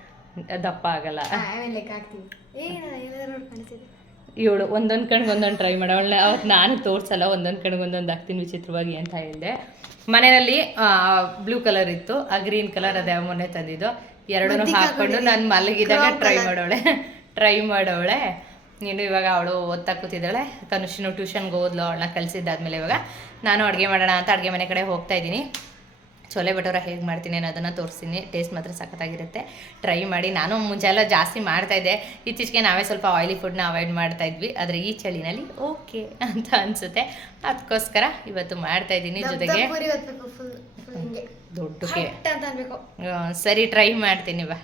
S1: ದಪ್ಪ ಆಗಲ್ಲ. ಇವಳು ಒಂದೊಂದು ಕಣ್ಗೆ ಒಂದೊಂದು ಟ್ರೈ ಮಾಡೋಣ ಅವತ್ತು ನಾನು ತೋರಿಸಲ್ಲ ಒಂದೊಂದು ಕಣ್ಗೆ ಒಂದೊಂದು ಹಾಕ್ತೀನಿ ವಿಚಿತ್ರವಾಗಿ ಅಂತ ಹೇಳಿದೆ. ಮನೆಯಲ್ಲಿ ಬ್ಲೂ ಕಲರ್ ಇತ್ತು ಆ ಗ್ರೀನ್ ಕಲರ್ ಅದೇ ಮೊನ್ನೆ ತಂದಿದ್ದು. ಎರಡನ್ನು ಹಾಕೊಂಡು ನಾನು ಮಲಗಿದಾಗ ಟ್ರೈ ಮಾಡೋಳೆ. ಟ್ರೈ ಮಾಡೋಳೆ. ನೀನು ಇವಾಗ ಅವಳು ಓದ್ತಾ ಕೂತಿದ್ದಾಳೆ. ತನುಷಿನು ಟ್ಯೂಷನ್ಗೆ ಹೋದ್ಲು ಅವಳನ್ನ ಕಲಿಸಿದ್ದಾದ್ಮೇಲೆ ಇವಾಗ. ನಾನು ಅಡುಗೆ ಮಾಡೋಣ ಅಂತ ಅಡುಗೆ ಮನೆ ಕಡೆ ಹೋಗ್ತಾ ಇದ್ದೀನಿ. ಚೋಲೆ ಬಟೋರ ಹೇಗೆ ಮಾಡ್ತೀನಿ ಅನ್ನೋದನ್ನು ತೋರಿಸ್ತೀನಿ. ಟೇಸ್ಟ್ ಮಾತ್ರ ಸಖತ್ತಾಗಿರುತ್ತೆ. ಟ್ರೈ ಮಾಡಿ. ನಾನು ಮುಂಚೆ ಎಲ್ಲ ಜಾಸ್ತಿ ಮಾಡ್ತಾಯಿದ್ದೆ ಇತ್ತೀಚೆಗೆ ನಾವೇ ಸ್ವಲ್ಪ ಆಯಿಲಿ ಫುಡ್ನ ಅವಾಯ್ಡ್ ಮಾಡ್ತಾ ಇದ್ವಿ. ಆದರೆ ಈ ಚಳಿನಲ್ಲಿ ಓಕೆ ಅಂತ ಅನಿಸುತ್ತೆ. ಅದಕ್ಕೋಸ್ಕರ ಇವತ್ತು ಮಾಡ್ತಾ ಇದ್ದೀನಿ ಜೊತೆಗೆ. ದೊಡ್ಡಕ್ಕೆ. ಸರಿ ಟ್ರೈ ಮಾಡ್ತೀನಿ ಬಾ.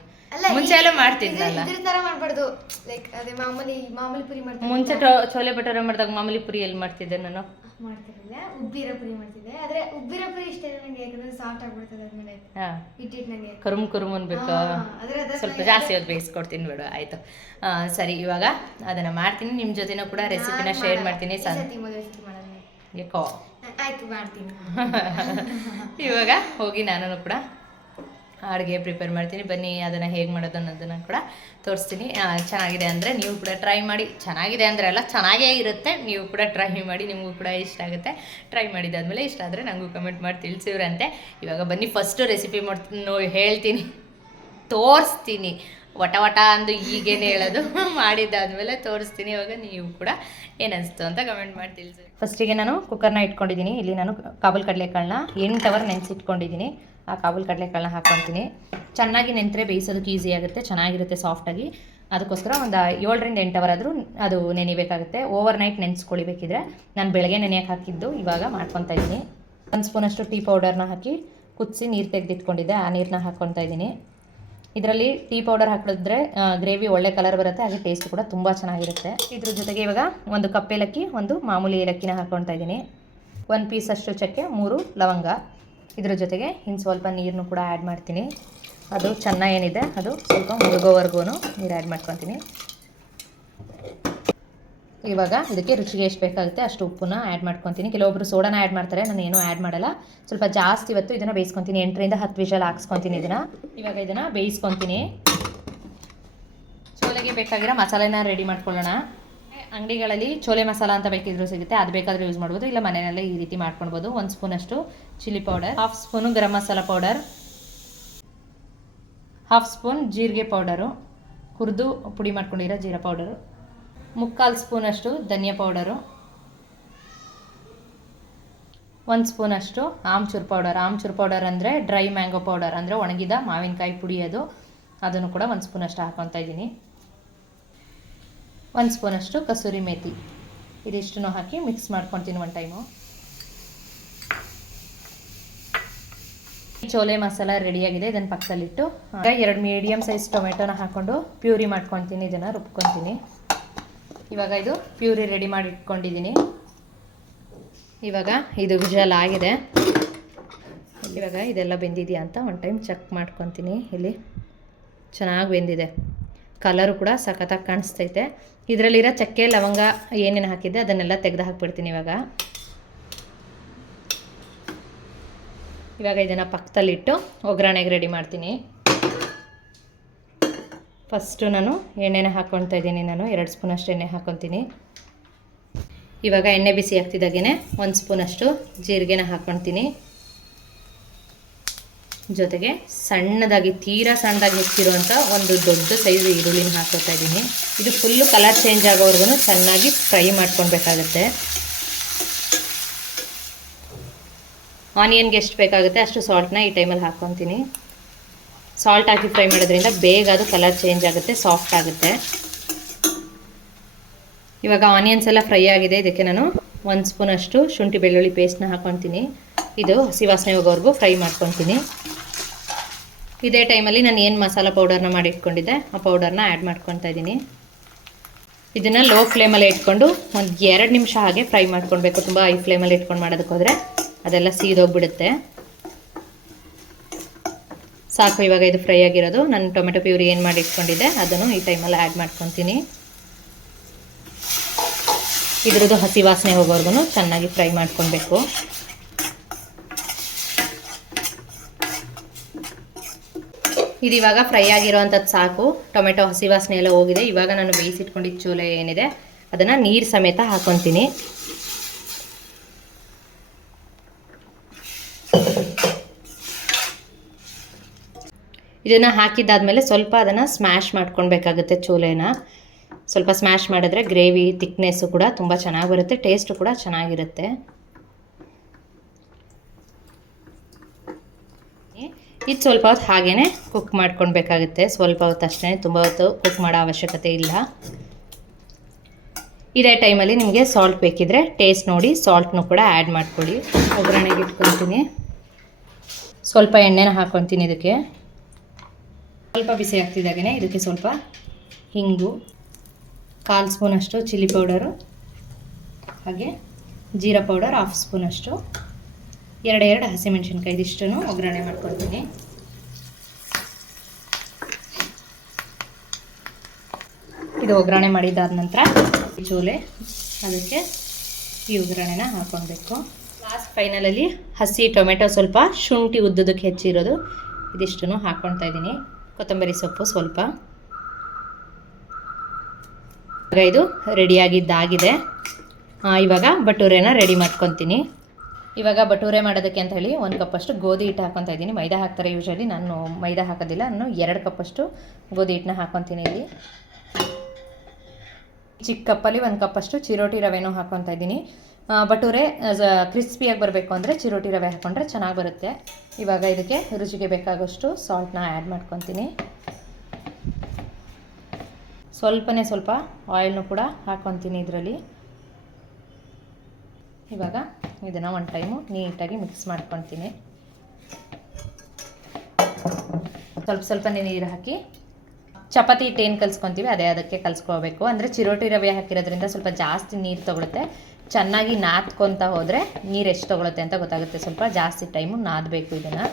S1: ಮುಂಚೆ ಎಲ್ಲ ಮಾಡ್ತಿದ್ನಲ್ಲ
S3: ಇದ್ರ ತರ ಮಾಡ್ಬಾರ್ದು. ಲೈಕ್ ಅದೇ ಮಾಮೂಲಿ ಮಾಮೂಲಿ ಪುರಿ ಮಾಡ್ತೀನಿ
S1: ಮುಂಚೆ ಟೊ- ಚೋಲೆ ಭಟೂರ ಮಾಡಿದಾಗ ಮಾಮೂಲಿ ಪುರಿ ಎಲ್ಲಿ ಮಾಡ್ತಿದ್ದೆ ನಾನು.
S3: ಮಾಡ್ತಿರಲಿಲ್ಲ. ಉಬ್ಬಿರ ಪುರಿ ಮಾಡ್ತಿದ್ದೆ. ಆದ್ರೆ ಉಬ್ಬಿರ ಪುರಿ ಇಷ್ಟ ಇಲ್ಲ ನಂಗೆ ಯಾಕಂದ್ರೆ ಸಾಫ್ಟ್ ಆಗ್ಬಿಡ್ತದೆ ಅದ್ಮೇಲೆ.
S1: ಹಾಂ.
S3: ಇಟ್ಟಿಟ್ಟು ನಂಗೆ
S1: ಕರುಮ್ ಕರುಮ್ ಅನ್ಬೇಕು
S3: ಹಾ, ಅದ್ರ ಅದ್ರ
S1: ಸ್ವಲ್ಪ ಜಾಸ್ತಿ ಹೊತ್ತು ಬೇಯಿಸ್ಕೊಡ್ತೀನಿ ಬಿಡು ಆಯ್ತು. ಸರಿ ಇವಾಗ ಅದನ್ನ ಮಾಡ್ತೀನಿ. ನಿಮ್ ಜೊತೆನೂ ಕೂಡ ರೆಸಿಪಿನ
S3: ನಾನ್
S1: ಶೇರ್
S3: ಮಾಡಲ್ಲ.
S1: ಮಾಡ್ತೀನಿ.
S3: ಈ ಸತಿ ಸತಿ ಮಾಡಲ್ಲ. ಆಯ್ತು ಮಾಡ್ತೀನಿ.
S1: ಇವಾಗ ಹೋಗಿ ನಾನು ಕೂಡ ಅಡುಗೆ ಪ್ರಿಪೇರ್ ಮಾಡ್ತೀನಿ. ಬನ್ನಿ, ಅದನ್ನು ಹೇಗೆ ಮಾಡೋದು ಅನ್ನೋದನ್ನು ಕೂಡ ತೋರಿಸ್ತೀನಿ. ಚೆನ್ನಾಗಿದೆ ಅಂದರೆ ನೀವು ಕೂಡ ಟ್ರೈ ಮಾಡಿ. ಚೆನ್ನಾಗಿದೆ ಅಂದರೆ ಅಲ್ಲ, ಚೆನ್ನಾಗೇ ಇರುತ್ತೆ. ನೀವು ಕೂಡ ಟ್ರೈ ಮಾಡಿ, ನಿಮಗೂ ಕೂಡ ಇಷ್ಟ ಆಗುತ್ತೆ. ಟ್ರೈ ಮಾಡಿದಾದ್ಮೇಲೆ ಇಷ್ಟ ಆದರೆ ನನಗೂ ಕಮೆಂಟ್ ಮಾಡಿ ತಿಳಿಸಿವ್ರಂತೆ. ಇವಾಗ ಬನ್ನಿ ಫಸ್ಟು ರೆಸಿಪಿ ಮಾಡ್ತೀನಿ ನೋ ಹೇಳ್ತೀನಿ. ತೋರಿಸ್ತೀನಿ. ವಟ ವಟ ಅಂದು ಈಗೇನು ಹೇಳೋದು. ಮಾಡಿದ್ದಾದ್ಮೇಲೆ ತೋರಿಸ್ತೀನಿ. ಇವಾಗ ನೀವು ಕೂಡ ಏನಿಸ್ತು ಅಂತ ಕಮೆಂಟ್ ಮಾಡಿ ತಿಳಿಸಿ. ಫಸ್ಟಿಗೆ ನಾನು ಕುಕ್ಕರ್ನ ಇಟ್ಕೊಂಡಿದ್ದೀನಿ. ಇಲ್ಲಿ ನಾನು ಕಾಬಲ್ ಕಡಲೆಕಾಳನ್ನ ಎಂಟು ಅವರ್ ನೆನೆಸಿಟ್ಕೊಂಡಿದ್ದೀನಿ. ಆ ಕಾಬೂಲ್ ಕಡಲೆಕಾಳನ್ನ ಹಾಕ್ಕೊತೀನಿ. ಚೆನ್ನಾಗಿ ನೆನೆದ್ರೆ ಬೇಯಿಸೋದಕ್ಕೆ ಈಸಿ ಆಗುತ್ತೆ, ಚೆನ್ನಾಗಿರುತ್ತೆ ಸಾಫ್ಟಾಗಿ ಅದಕ್ಕೋಸ್ಕರ ಒಂದು ಏಳರಿಂದ ಎಂಟು ಅವರ್ ಆದರೂ ಅದು ನೆನಿಬೇಕಾಗುತ್ತೆ. ಓವರ್ ನೈಟ್ ನೆನೆಸ್ಕೊಳಿಬೇಕಿದ್ರೆ ನಾನು ಬೆಳಗ್ಗೆ ನೆನೆಯಕ್ಕೆ ಹಾಕಿದ್ದು ಇವಾಗ ಮಾಡ್ಕೊತಾ ಇದ್ದೀನಿ. ಒಂದು ಸ್ಪೂನಷ್ಟು ಟೀ ಪೌಡರ್ನ ಹಾಕಿ ಕುದಿಸಿ ನೀರು ತೆಗೆದಿಟ್ಕೊಂಡಿದ್ದೆ, ಆ ನೀರನ್ನ ಹಾಕ್ಕೊತಾ ಇದ್ದೀನಿ. ಇದರಲ್ಲಿ ಟೀ ಪೌಡರ್ ಹಾಕಿದ್ರೆ ಗ್ರೇವಿ ಒಳ್ಳೆ ಕಲರ್ ಬರುತ್ತೆ, ಹಾಗೆ ಟೇಸ್ಟ್ ಕೂಡ ತುಂಬ ಚೆನ್ನಾಗಿರುತ್ತೆ. ಇದ್ರ ಜೊತೆಗೆ ಇವಾಗ ಒಂದು ಕಪ್ ಏಲಕ್ಕಿ, ಒಂದು ಮಾಮೂಲಿ ಏಲಕ್ಕಿನ ಹಾಕ್ಕೊತಾ ಇದ್ದೀನಿ. ಒಂದು ಪೀಸ್ ಅಷ್ಟು ಚಕ್ಕೆ, ಮೂರು ಲವಂಗ. ಇದ್ರ ಜೊತೆಗೆ ಇನ್ನು ಸ್ವಲ್ಪ ನೀರನ್ನು ಕೂಡ ಆ್ಯಡ್ ಮಾಡ್ತೀನಿ. ಅದು ಚೆನ್ನ ಏನಿದೆ, ಅದು ಸ್ವಲ್ಪ ಮುಳುಗೋವರೆಗೂ ನೀರು ಆ್ಯಡ್ ಮಾಡ್ಕೊತೀನಿ. ಇವಾಗ ಇದಕ್ಕೆ ರುಚಿಗೆ ಎಷ್ಟು ಬೇಕಾಗುತ್ತೆ ಅಷ್ಟು ಉಪ್ಪನ್ನ ಆ್ಯಡ್ ಮಾಡ್ಕೊತೀನಿ. ಕೆಲವೊಬ್ಬರು ಸೋಡಾನ ಆ್ಯಡ್ ಮಾಡ್ತಾರೆ, ನಾನು ಏನೂ ಆ್ಯಡ್ ಮಾಡಲ್ಲ. ಸ್ವಲ್ಪ ಜಾಸ್ತಿ ಇವತ್ತು ಇದನ್ನು ಬೇಯಿಸ್ಕೊತೀನಿ. ಎಂಟರಿಂದ ಹತ್ತು ವಿಷಲ್ ಹಾಕ್ಸ್ಕೊತೀನಿ ಇದನ್ನು. ಇವಾಗ ಇದನ್ನು ಬೇಯಿಸ್ಕೊತೀನಿ. ಸೋಲೆಗೆ ಬೇಕಾಗಿರೋ ಮಸಾಲೆನ ರೆಡಿ ಮಾಡ್ಕೊಳ್ಳೋಣ. ಅಂಗಡಿಗಳಲ್ಲಿ ಚೋಲೆ ಮಸಾಲ ಅಂತ ಬೇಕಿದ್ರೂ ಸಿಗುತ್ತೆ. ಅದು ಬೇಕಾದರೂ ಯೂಸ್ ಮಾಡ್ಬೋದು. ಇಲ್ಲ ಮನೆಯಲ್ಲೇ ಈ ರೀತಿ ಮಾಡ್ಕೊಳ್ಬೋದು ಒಂದು ಸ್ಪೂನಷ್ಟು chilli powder half spoon garam masala powder half spoon ಜೀರಿಗೆ ಪೌಡರು ಹುರಿದು ಪುಡಿ ಮಾಡ್ಕೊಂಡಿರೋ ಜೀರಾ ಪೌಡರು ಮುಕ್ಕಾಲು ಸ್ಪೂನಷ್ಟು ಧನಿಯಾ ಪೌಡರು ಒಂದು ಸ್ಪೂನಷ್ಟು ಆಮ್ಚೂರು ಪೌಡರ್ ಆಮ್ಚೂರು ಪೌಡರ್ ಅಂದರೆ ಡ್ರೈ ಮ್ಯಾಂಗೋ ಪೌಡರ್ ಅಂದರೆ ಒಣಗಿದ ಮಾವಿನಕಾಯಿ ಪುಡಿ ಅದು. ಅದನ್ನು ಕೂಡ ಒಂದು ಸ್ಪೂನಷ್ಟು ಹಾಕ್ಕೊತಾ ಇದ್ದೀನಿ. ಒಂದು ಸ್ಪೂನಷ್ಟು ಕಸೂರಿ ಮೇಥಿ ಇದಿಷ್ಟನ್ನು ಹಾಕಿ ಮಿಕ್ಸ್ ಮಾಡ್ಕೊತೀನಿ ಒಂದು ಟೈಮು. ಚೋಲೆ ಮಸಾಲ ರೆಡಿಯಾಗಿದೆ, ಇದನ್ನು ಪಕ್ಕದಲ್ಲಿಟ್ಟು. ಎರಡು ಮೀಡಿಯಮ್ ಸೈಜ್ ಟೊಮೆಟೊನ ಹಾಕ್ಕೊಂಡು ಪ್ಯೂರಿ ಮಾಡ್ಕೊತೀನಿ ಇದನ್ನು ರುಬ್ಕೊತೀನಿ ಇವಾಗ ಇದು ಪ್ಯೂರಿ ರೆಡಿ ಮಾಡಿ ಇಟ್ಕೊಂಡಿದ್ದೀನಿ ಇವಾಗ ಇದು ವಿಜಲ್ ಆಗಿದೆ. ಇವಾಗ ಇದೆಲ್ಲ ಬೆಂದಿದೆಯಾ ಅಂತ ಒಂದು ಟೈಮ್ ಚೆಕ್ ಮಾಡ್ಕೊತೀನಿ ಇಲ್ಲಿ ಚೆನ್ನಾಗಿ ಬೆಂದಿದೆ. ಕಲರು ಕೂಡ ಸಖತ್ತಾಗಿ ಕಾಣಿಸ್ತೈತೆ. ಇದರಲ್ಲಿರೋ ಚಕ್ಕೆ, ಲವಂಗ ಏನೇನು ಹಾಕಿದ್ದೆ ಅದನ್ನೆಲ್ಲ ತೆಗೆದು ಹಾಕ್ಬಿಡ್ತೀನಿ ಇವಾಗ. ಇವಾಗ ಇದನ್ನು ಪಕ್ಕದಲ್ಲಿಟ್ಟು ಒಗ್ಗರಣೆಗೆ ರೆಡಿ ಮಾಡ್ತೀನಿ. ಫಸ್ಟು ನಾನು ಎಣ್ಣೆನ ಹಾಕ್ಕೊಳ್ತಾ ಇದ್ದೀನಿ ನಾನು, ಎರಡು ಸ್ಪೂನಷ್ಟು ಎಣ್ಣೆ ಹಾಕ್ಕೊತೀನಿ ಇವಾಗ ಎಣ್ಣೆ ಬಿಸಿ ಹಾಕ್ತಿದ್ದಾಗೇ ಒಂದು ಸ್ಪೂನಷ್ಟು ಜೀರಿಗೆನ ಹಾಕ್ಕೊಳ್ತೀನಿ ಜೊತೆಗೆ ಸಣ್ಣದಾಗಿ, ತೀರಾ ಸಣ್ಣದಾಗಿ ಹೆಚ್ಚಿರುವಂಥ ಒಂದು ದೊಡ್ಡ ಸೈಜ್ ಈರುಳ್ಳಿನ ಹಾಕೋತಾ ಇದ್ದೀನಿ. ಇದು ಫುಲ್ಲು ಕಲರ್ ಚೇಂಜ್ ಆಗೋವರೆಗೂ ಚೆನ್ನಾಗಿ ಫ್ರೈ ಮಾಡ್ಕೊಳ್ಬೇಕಾಗತ್ತೆ. ಆನಿಯನ್ಗೆ ಎಷ್ಟು ಬೇಕಾಗುತ್ತೆ ಅಷ್ಟು ಸಾಲ್ಟ್ನ ಈ ಟೈಮಲ್ಲಿ ಹಾಕ್ಕೊತೀನಿ. ಸಾಲ್ಟ್ ಹಾಕಿ ಫ್ರೈ ಮಾಡೋದ್ರಿಂದ ಬೇಗ ಅದು ಕಲರ್ ಚೇಂಜ್ ಆಗುತ್ತೆ ಸಾಫ್ಟ್ ಆಗುತ್ತೆ. ಇವಾಗ ಆನಿಯನ್ಸ್ ಎಲ್ಲ ಫ್ರೈ ಆಗಿದೆ. ಇದಕ್ಕೆ ನಾನು ಒಂದು ಸ್ಪೂನಷ್ಟು ಶುಂಠಿ ಬೆಳ್ಳುಳ್ಳಿ ಪೇಸ್ಟ್ನ ಹಾಕ್ಕೊತೀನಿ ಇದು ಹಸಿ ವಾಸನೆ ಹೋಗೋವರೆಗೂ ಫ್ರೈ ಮಾಡ್ಕೊತೀನಿ ಇದೇ ಟೈಮಲ್ಲಿ ನಾನು ಏನು ಮಸಾಲ ಪೌಡರ್ನ ಮಾಡಿ ಇಟ್ಕೊಂಡಿದ್ದೆ, ಆ ಪೌಡರ್ನ ಆ್ಯಡ್ ಮಾಡ್ಕೊತಾ ಇದ್ದೀನಿ. ಇದನ್ನು ಲೋ ಫ್ಲೇಮಲ್ಲಿ ಇಟ್ಕೊಂಡು ಒಂದು ಎರಡು ನಿಮಿಷ ಹಾಗೆ ಫ್ರೈ ಮಾಡ್ಕೊಳ್ಬೇಕು. ತುಂಬ ಹೈ ಫ್ಲೇಮಲ್ಲಿ ಇಟ್ಕೊಂಡು ಮಾಡೋದಕ್ಕೋದ್ರೆ ಅದೆಲ್ಲ ಸೀದೋಗ್ಬಿಡುತ್ತೆ. ಸಾಕು, ಇವಾಗ ಇದು ಫ್ರೈ ಆಗಿರೋದು. ನಾನು ಟೊಮೆಟೊ ಪ್ಯೂರಿ ಏನು ಮಾಡಿ ಇಟ್ಕೊಂಡಿದ್ದೆ, ಅದನ್ನು ಈ ಟೈಮಲ್ಲಿ ಆ್ಯಡ್ ಮಾಡ್ಕೊತೀನಿ. ಇದ್ರದ್ದು ಹಸಿ ವಾಸನೆ ಹೋಗೋರ್ಗು ಚೆನ್ನಾಗಿ ಫ್ರೈ ಮಾಡ್ಕೊಳ್ಬೇಕು. ಇದು ಇವಾಗ ಫ್ರೈ ಆಗಿರೋವಂಥದ್ದು ಸಾಕು. ಟೊಮೆಟೊ ಹಸಿ ವಾಸನೆ ಎಲ್ಲ ಹೋಗಿದೆ. ಇವಾಗ ನಾನು ಬೇಯಿಸಿಟ್ಕೊಂಡಿದ್ದ ಚೋಲೆ ಏನಿದೆ, ಅದನ್ನು ನೀರು ಸಮೇತ ಹಾಕೊತೀನಿ. ಇದನ್ನು ಹಾಕಿದ್ದಾದಮೇಲೆ ಸ್ವಲ್ಪ ಅದನ್ನು ಸ್ಮ್ಯಾಶ್ ಮಾಡ್ಕೊಳ್ಬೇಕಾಗುತ್ತೆ ಚೋಲೆನ. ಸ್ವಲ್ಪ ಸ್ಮ್ಯಾಶ್ ಮಾಡಿದ್ರೆ ಗ್ರೇವಿ ತಿಕ್ನೆಸ್ಸು ಕೂಡ ತುಂಬ ಚೆನ್ನಾಗಿ ಬರುತ್ತೆ ಟೇಸ್ಟು ಕೂಡ ಚೆನ್ನಾಗಿರುತ್ತೆ. ಇದು ಸ್ವಲ್ಪ ಹೊತ್ತು ಹಾಗೇ ಕುಕ್ ಮಾಡ್ಕೊಳ್ಬೇಕಾಗುತ್ತೆ. ಸ್ವಲ್ಪ ಹೊತ್ತು ಅಷ್ಟೇ ತುಂಬ ಹೊತ್ತು ಕುಕ್ ಮಾಡೋ ಅವಶ್ಯಕತೆ ಇಲ್ಲ. ಇದೇ ಟೈಮಲ್ಲಿ ನಿಮಗೆ ಸಾಲ್ಟ್ ಬೇಕಿದ್ರೆ ಟೇಸ್ಟ್ ನೋಡಿ ಸಾಲ್ಟ್ನು ಕೂಡ ಆ್ಯಡ್ ಮಾಡ್ಕೊಳ್ಳಿ. ಒಗ್ಗರಣೆಗೆ ಇಟ್ಕೊತೀನಿ ಸ್ವಲ್ಪ ಎಣ್ಣೆನ ಹಾಕ್ಕೊತೀನಿ ಇದಕ್ಕೆ. ಸ್ವಲ್ಪ ಬಿಸಿ ಆಗ್ತಿದ್ದಾಗೇ ಇದಕ್ಕೆ ಸ್ವಲ್ಪ ಹಿಂಗು, ಕಾಲು ಸ್ಪೂನಷ್ಟು ಚಿಲ್ಲಿ ಪೌಡರು, ಹಾಗೆ ಜೀರಾ ಪೌಡರ್ ಹಾಫ್ ಸ್ಪೂನಷ್ಟು ಎರಡು ಎರಡು ಹಸಿಮೆಣಸಿನ್ಕಾಯಿ ಇದಿಷ್ಟನ್ನು ಒಗ್ಗರಣೆ ಮಾಡ್ಕೊಳ್ತೀನಿ. ಇದು ಒಗ್ಗರಣೆ ಮಾಡಿದ್ದಾದ ನಂತರ ಚೂಲೆ ಅದಕ್ಕೆ ಈ ಒಗ್ಗರಣೆನ ಹಾಕೊಳ್ಬೇಕು. ಲಾಸ್ಟ್ ಫೈನಲಲ್ಲಿ ಹಸಿ ಟೊಮೆಟೊ ಸ್ವಲ್ಪ ಶುಂಠಿ ಉದ್ದದಕ್ಕೆ ಹೆಚ್ಚಿರೋದು ಇದಿಷ್ಟನ್ನು ಹಾಕ್ಕೊಳ್ತಾ ಇದ್ದೀನಿ. ಕೊತ್ತಂಬರಿ ಸೊಪ್ಪು ಸ್ವಲ್ಪ. ಇದು ರೆಡಿಯಾಗಿದ್ದಾಗಿದೆ ಇವಾಗ ಬಟೂರೆನ ರೆಡಿ ಮಾಡ್ಕೊತೀನಿ ಇವಾಗ ಬಟೂರೆ ಮಾಡೋದಕ್ಕೆ ಅಂತ ಹೇಳಿ ಒಂದು ಕಪ್ಪಷ್ಟು ಗೋಧಿ ಹಿಟ್ಟು ಹಾಕೊತಾ ಇದ್ದೀನಿ. ಮೈದಾ ಹಾಕ್ತಾರೆ ಯೂಶಲಿ ನಾನು ಮೈದಾ ಹಾಕೋದಿಲ್ಲ. ನಾನು ಎರಡು ಕಪ್ಪಷ್ಟು ಗೋಧಿ ಹಿಟ್ಟನ್ನ ಹಾಕೊತೀನಿ ಇಲ್ಲಿ. ಚಿಕ್ಕ ಕಪ್ಪಲ್ಲಿ ಒಂದು ಕಪ್ಪಷ್ಟು ಚಿರೋಟಿ ರವೆನೂ ಹಾಕೊತಾ ಇದ್ದೀನಿ. ಬಟೂರೆ ಕ್ರಿಸ್ಪಿಯಾಗಿ ಬರಬೇಕು ಅಂದರೆ ಚಿರೋಟಿ ರವೆ ಹಾಕ್ಕೊಂಡ್ರೆ ಚೆನ್ನಾಗಿ ಬರುತ್ತೆ. ಇವಾಗ ಇದಕ್ಕೆ ರುಚಿಗೆ ಬೇಕಾಗೋಷ್ಟು ಸಾಲ್ಟ್ನ ಆ್ಯಡ್ ಮಾಡ್ಕೊತೀನಿ. ಸ್ವಲ್ಪನೇ ಸ್ವಲ್ಪ ಆಯಿಲ್ನು ಕೂಡ ಹಾಕ್ಕೊತೀನಿ ಇದರಲ್ಲಿ. ಇವಾಗ ಇದನ್ನು ಒಂದು ಟೈಮು ನೀಟಾಗಿ ಮಿಕ್ಸ್ ಮಾಡ್ಕೊತೀನಿ. ಸ್ವಲ್ಪ ಸ್ವಲ್ಪ ನೀರು ಹಾಕಿ, ಚಪಾತಿ ಹಿಟ್ಟು ಏನು ಕಲ್ಸ್ಕೊತೀವಿ, ಅದೇ ಅದಕ್ಕೆ ಕಲ್ಸ್ಕೋಬೇಕು. ಅಂದರೆ ಚಿರೋಟಿ ರವೆ ಹಾಕಿರೋದ್ರಿಂದ ಸ್ವಲ್ಪ ಜಾಸ್ತಿ ನೀರು ತೊಗೊಳುತ್ತೆ. ಚೆನ್ನಾಗಿ ನಾದ್ಕೊತ ಹೋದರೆ ನೀರು ಎಷ್ಟು ತೊಗೊಳುತ್ತೆ ಅಂತ ಗೊತ್ತಾಗುತ್ತೆ. ಸ್ವಲ್ಪ ಜಾಸ್ತಿ ಟೈಮು ನಾದಬೇಕು ಇದನ್ನು.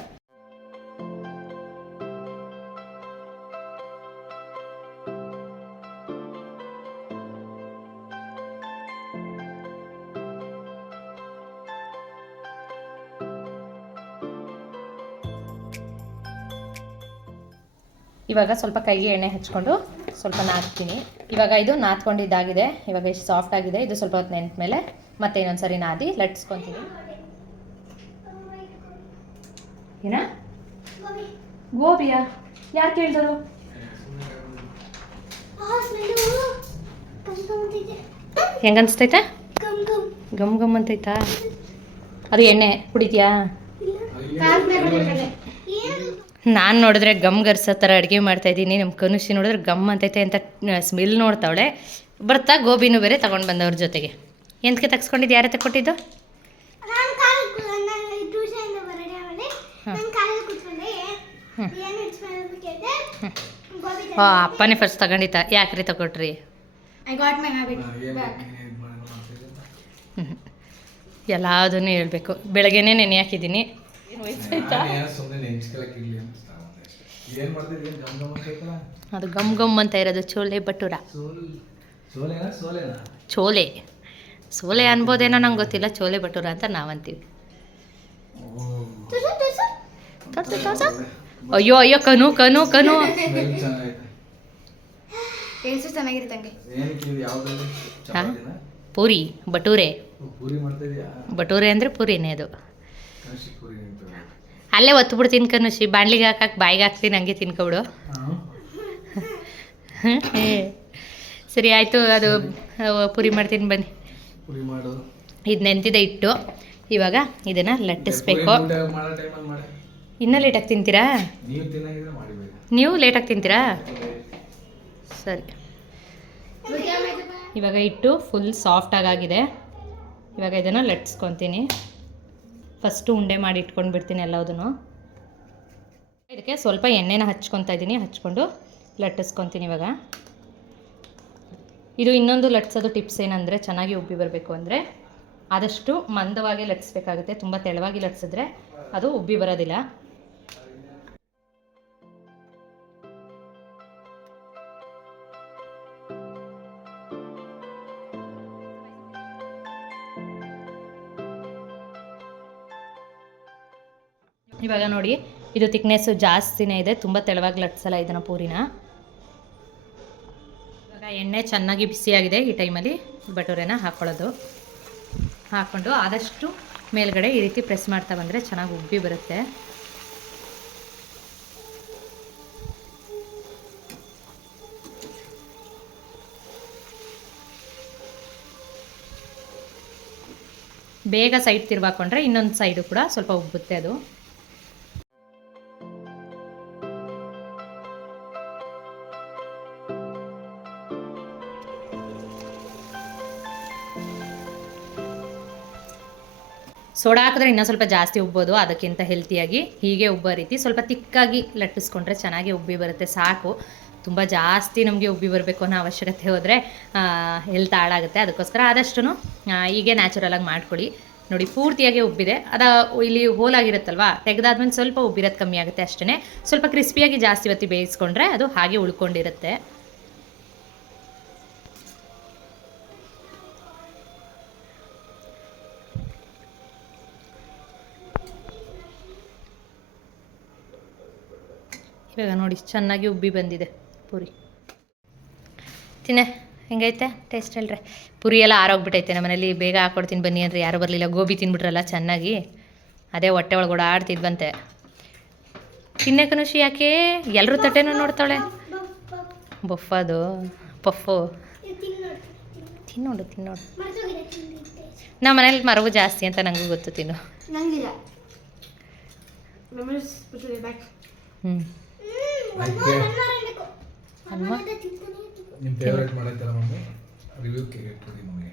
S1: ಇವಾಗ ಸ್ವಲ್ಪ ಕೈಗೆ ಎಣ್ಣೆ ಹಚ್ಕೊಂಡು ಸ್ವಲ್ಪ ನಾದ್ತೀನಿ. ಇವಾಗ ಇದು ನಾದ್ಕೊಂಡಿದ್ದಾಗಿದೆ. ಇವಾಗ ಎಷ್ಟು ಸಾಫ್ಟ್ ಆಗಿದೆ. ಇದು ಸ್ವಲ್ಪ ಹೊತ್ತು ನೆಂಟ ಮೇಲೆ ಮತ್ತೆ ಇನ್ನೊಂದು ಸರಿ ನಾದಿ ಲಟ್ಸ್ಕೊತೀನಿ ಏನ? ಗೋಬಿಯಾ ಯಾರು ಕೇಳಿದರು? ಹೆಂಗನ್ಸ್ತೈತೆ ಗಮ್ ಗಮ್. ಅಂತೈತಾ ಅದು ಎಣ್ಣೆ ಕುಡಿತೀಯಾ? ನಾನು ನೋಡಿದ್ರೆ ಗಮ್ ಗರ್ಸೋ ಥರ ಅಡುಗೆ ಮಾಡ್ತಾಯಿದ್ದೀನಿ ನಮ್ಮ ಕನುಷಿ ನೋಡಿದ್ರೆ ಗಮ್ ಅಂತೈತೆ ಅಂತ ಸ್ಮೆಲ್ ನೋಡ್ತಾವಳೆ. ಬರ್ತಾ ಗೋಬಿನೂ ಬೇರೆ ತಗೊಂಡು ಬಂದವ್ರ ಜೊತೆಗೆ. ಎಂತಕ್ಕೆ ತಗ್ಸ್ಕೊಂಡಿದ್ದು ಯಾರತ್ತೆ ಕೊಟ್ಟಿದ್ದು? ಹಾ. ಓ ಅಪ್ಪನೇ ಫಸ್ಟ್ ತಗೊಂಡಿತ್ತ ಯಾಕ್ರಿ ತಗೊಟ್ರಿ?
S3: ಐ ಗಾಟ್ ಮೈ ಹ್ಯಾಬಿಟ್
S1: ಎಲ್ಲದನ್ನೂ ಹೇಳ್ಬೇಕು. ಬೆಳಗ್ಗೆನೇ ನೆನೆ ಹಾಕಿದ್ದೀನಿ. ಅದು ಗಮ್ ಗಮ್ ಅಂತ ಇರೋದು ಚೋಲೆ ಬಟೂರ
S2: ಸೋಲೆನಾ
S1: ಚೋಲೆ. ಸೋಲೆ ಅನ್ಬೋದೇನೋ ನಂಗೆ ಗೊತ್ತಿಲ್ಲ ಚೋಲೆ ಬಟೂರ ಅಂತ ನಾವಂತೀವಿ ಅಯ್ಯೋ ಅಯ್ಯೋ ಕನು ಕನು ಕನು. ಪೂರಿ ಬಟೂರೆ
S2: ಓ, ಪೂರಿ ಮಾಡ್ತಾ ಇದೀಯಾ
S1: ಬಟೂರೆ ಅಂದರೆ ಪೂರಿನೇ ಅದು. ಅಲ್ಲೇ ಒತ್ತು ಬಿಡ್ತೀನಿ ಕನುಷಿ. ಬಾಣ್ಲಿಗೆ ಹಾಕಕ್ಕೆ ಬಾಯಿಗೆ ಹಾಕ್ತೀನಿ ಹಂಗೆ ತಿನ್ಕೊಬಿಡು. ಏ, ಸರಿ ಆಯಿತು ಅದು ಪುರಿ ಮಾಡ್ತೀನಿ ಬನ್ನಿ. ಇದು ನೆಂತಿದೆ ಇಟ್ಟು ಇವಾಗ ಇದನ್ನು ಲಟ್ಟಿಸ್ಬೇಕು. ಇನ್ನೂ ಲೇಟಾಗಿ ತಿಂತೀರಾ?
S2: ನೀವು
S1: ಲೇಟಾಗಿ ತಿಂತೀರಾ? ಸರಿ. ಇವಾಗ ಇಟ್ಟು ಫುಲ್ ಸಾಫ್ಟಾಗಿ ಆಗಿದೆ. ಇವಾಗ ಇದನ್ನು ಲಟ್ಸ್ಕೊತೀನಿ ಫಸ್ಟು ಉಂಡೆ ಮಾಡಿ ಇಟ್ಕೊಂಡು ಬಿಡ್ತೀನಿ ಎಲ್ಲದನ್ನು ಇದಕ್ಕೆ ಸ್ವಲ್ಪ ಎಣ್ಣೆನ ಹಚ್ಕೊತಾ ಇದ್ದೀನಿ, ಹಚ್ಕೊಂಡು ಲಟ್ಟಿಸ್ಕೊತೀನಿ ಇವಾಗ. ಇದು ಇನ್ನೊಂದು ಲಟ್ಸೋದು ಟಿಪ್ಸ್ ಏನಂದರೆ, ಚೆನ್ನಾಗಿ ಉಬ್ಬಿ ಬರಬೇಕು ಅಂದರೆ ಆದಷ್ಟು ಮಂದವಾಗಿ ಲಟ್ಸ್ಬೇಕಾಗುತ್ತೆ, ತುಂಬ ತೆಳುವಾಗಿ ಲಟ್ಸಿದ್ರೆ ಅದು ಉಬ್ಬಿ ಬರೋದಿಲ್ಲ. ಇವಾಗ ನೋಡಿ, ಇದು ತಿಕ್ನೆಸ್ಸು ಜಾಸ್ತಿನೇ ಇದೆ, ತುಂಬ ತೆಳುವಾಗಿ ಲಟ್ಸಲ್ಲ ಇದನ್ನು ಪೂರಿನ. ಇವಾಗ ಎಣ್ಣೆ ಚೆನ್ನಾಗಿ ಬಿಸಿಯಾಗಿದೆ ಈ ಟೈಮಲ್ಲಿ ಬಟೂರೆನ ಹಾಕ್ಕೊಳ್ಳೋದು ಹಾಕ್ಕೊಂಡು ಆದಷ್ಟು ಮೇಲ್ಗಡೆ ಈ ರೀತಿ ಪ್ರೆಸ್ ಮಾಡ್ತಾ ಬಂದರೆ ಚೆನ್ನಾಗಿ ಉಬ್ಬಿ ಬರುತ್ತೆ. ಬೇಗ ಸೈಡ್ ತಿರ್ವಾಕೊಂಡ್ರೆ ಇನ್ನೊಂದು ಸೈಡು ಕೂಡ ಸ್ವಲ್ಪ ಉಬ್ಬುತ್ತೆ ಅದು. ಸೋಡಾ ಹಾಕಿದ್ರೆ ಇನ್ನೂ ಸ್ವಲ್ಪ ಜಾಸ್ತಿ ಉಬ್ಬೋದು, ಅದಕ್ಕಿಂತ ಹೆಲ್ತಿಯಾಗಿ ಹೀಗೆ ಉಬ್ಬೋ ರೀತಿ ಸ್ವಲ್ಪ ತಿಕ್ಕಾಗಿ ಲಟ್ಟಿಸ್ಕೊಂಡ್ರೆ ಚೆನ್ನಾಗಿ ಉಬ್ಬಿ ಬರುತ್ತೆ, ಸಾಕು. ತುಂಬ ಜಾಸ್ತಿ ನಮಗೆ ಉಬ್ಬಿ ಬರಬೇಕು ಅನ್ನೋ ಅವಶ್ಯಕತೆ ಹೋದರೆ ಹೆಲ್ತ್ ಹಾಳಾಗುತ್ತೆ. ಅದಕ್ಕೋಸ್ಕರ ಆದಷ್ಟು ಹೀಗೆ ನ್ಯಾಚುರಲಾಗಿ ಮಾಡ್ಕೊಳ್ಳಿ. ನೋಡಿ, ಪೂರ್ತಿಯಾಗಿ ಉಬ್ಬಿದೆ. ಅದ ಇಲ್ಲಿ ಹೋಲಾಗಿರುತ್ತಲ್ವಾ ತೆಗೆದಾದ್ಮೇಲೆ ಸ್ವಲ್ಪ ಉಬ್ಬಿರೋದು ಕಮ್ಮಿ ಆಗುತ್ತೆ ಅಷ್ಟೇ ಸ್ವಲ್ಪ ಕ್ರಿಸ್ಪಿಯಾಗಿ ಜಾಸ್ತಿ ಹೊತ್ತಿ ಬೇಯಿಸ್ಕೊಂಡ್ರೆ ಅದು ಹಾಗೆ ಉಳ್ಕೊಂಡಿರುತ್ತೆ. ಇವಾಗ ನೋಡಿ ಚೆನ್ನಾಗಿ ಉಬ್ಬಿ ಬಂದಿದೆ ಪೂರಿ. ತಿನ್ನೆ ಹೆಂಗೈತೆ? ಟೇಸ್ಟ್ ಹೇಳ್ರೆ. ಪುರಿ ಎಲ್ಲ ಆರೋಗ್ಬಿಟ್ಟೈತೆ ನಮ್ಮ ಮನೇಲಿ ಬೇಗ ಹಾಕೊಡ್ತೀನಿ ಬನ್ನಿ ಅಂದರೆ ಯಾರು ಬರಲಿಲ್ಲ. ಗೋಬಿ ತಿನ್ಬಿಟ್ರಲ್ಲ ಚೆನ್ನಾಗಿ. ಅದೇ ಹೊಟ್ಟೆ ಒಳಗೆ ಓಡಾಡ್ತಿದ್ವಂತೆ ತಿನ್ನೆ ಕನುಷಿ ಯಾಕೆ? ಎಲ್ಲರೂ ತಟ್ಟೆನೂ ನೋಡ್ತಾಳೆ. ಬೊಫದು ಪಫು. ತಿನ್ನೋಡು ತಿನ್ನೋಡು ನಮ್ಮ ಮನೇಲಿ ಮರವು ಜಾಸ್ತಿ ಅಂತ ನನಗೂ ಗೊತ್ತು ತಿನ್ನು. ಹ್ಞೂ
S2: ಅದಕ್ಕೆ ನಿಮ್ಮ ಫೇವ್ರೇಟ್ ಮಾಡೈತಲ್ಲ ಮಮ್ಮಿ? ರಿವ್ಯೂ ಕೇಳಿ ಕೊಡಿ mummy.